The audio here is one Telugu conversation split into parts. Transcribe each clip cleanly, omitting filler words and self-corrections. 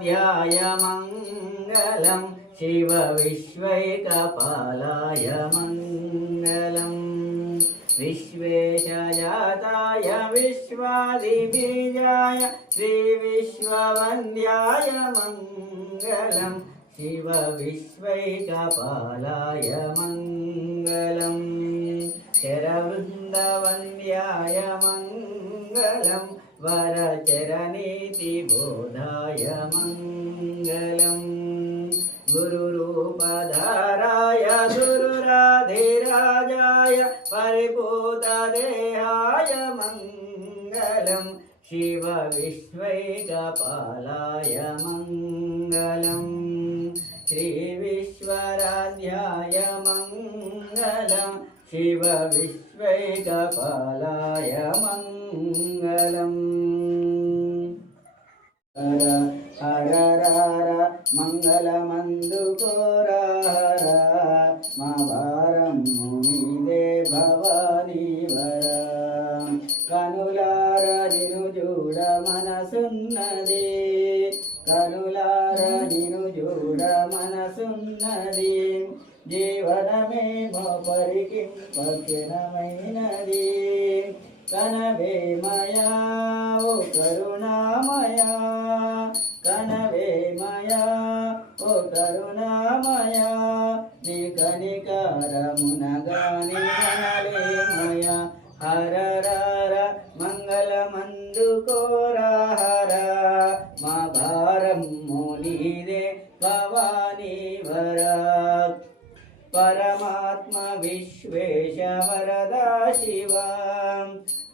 विश्वेश्वराध्याय मङ्गलं शिव विश्वैकपालाय मङ्गलम् विश्वेशजाताय विश्वादिबीजाय श्रीविश्ववन्द्याय मङ्गलं शिव विश्वैकपालाय मङ्गलम् चरवृन्दवन्द्याय मङ्गलं वरचरनीतिबोधाय मङ्गलम् गुरुरूपधाराय गुरुराधिराजाय परिपूतदेहाय मङ्गलं शिव विश्वैकपालाय मङ्गलम् श्रीविश्वराध्याय मङ्गलं शिव विश्वैकपालाय मङ्गलम् हर हर मंगलमंदुकोरा हर मा भाరం मुनिदे भवानी वर कनुलार निनु जूड मनसुन्नदे कनुलार निनु जूड मनसुन्नदे जीवनमे परिकिंपकिनमैनदे कनवे मया ओ करुणामया कनवे मया ओ करुणामया निकनिकारमुनगानि मनले मया हर हर मंगलमंदुकोरा हर मा भारं मुनिदे भवानी वर परमात्मा विश्वेश वरदा शिवा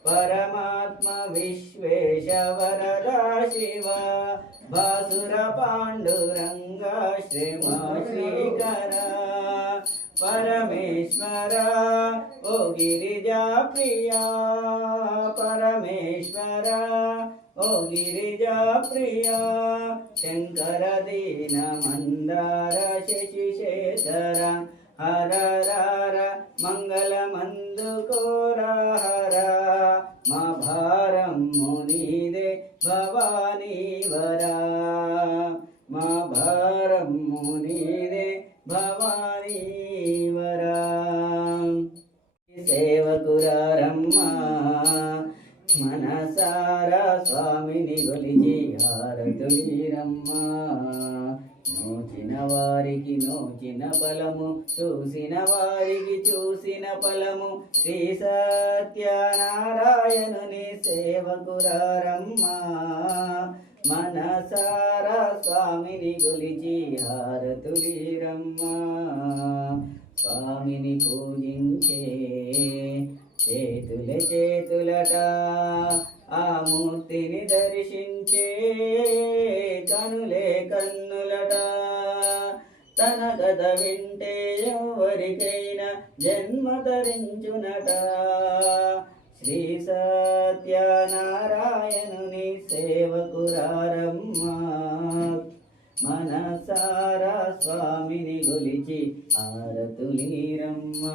परमात्मा विश्वेश वरदा शिवा भासुर पांडुरंगा श्रीमा श्रीकरा परमेश्वरा ओ गिरिजा प्रिया परमेश्वरा ओ गिरिजा प्रिया शंकर दीन मंदार शशिशेखर हर हर मंगलमंदुकोरा हर मा भारं मुनिदे भवानी वरा मा भारं मुनिदे भवानी वरा सेवकुरारम्मा मनसारा स्वामिनि गोलिचि हारतुलीरम्मा नोचिन वारिकी नोचिन फलमु చూసిన వారికి చూసిన ఫలము శ్రీ సత్యనారాయణుని సేవకురారమ్మా మనసారా స్వామిని కొలిచి హారతులీరమ్మా స్వామిని పూజించే చేతుల చేతులట ఆ మూర్తిని దర్శించే కనులే కన్నులట తన కథ వింటే ఎవరికైనా జన్మ ధరించునట శ్రీ సత్యనారాయణుని సేవకురారమ్మా మనసారా స్వామిని గొలిచి ఆరతులీరమ్మా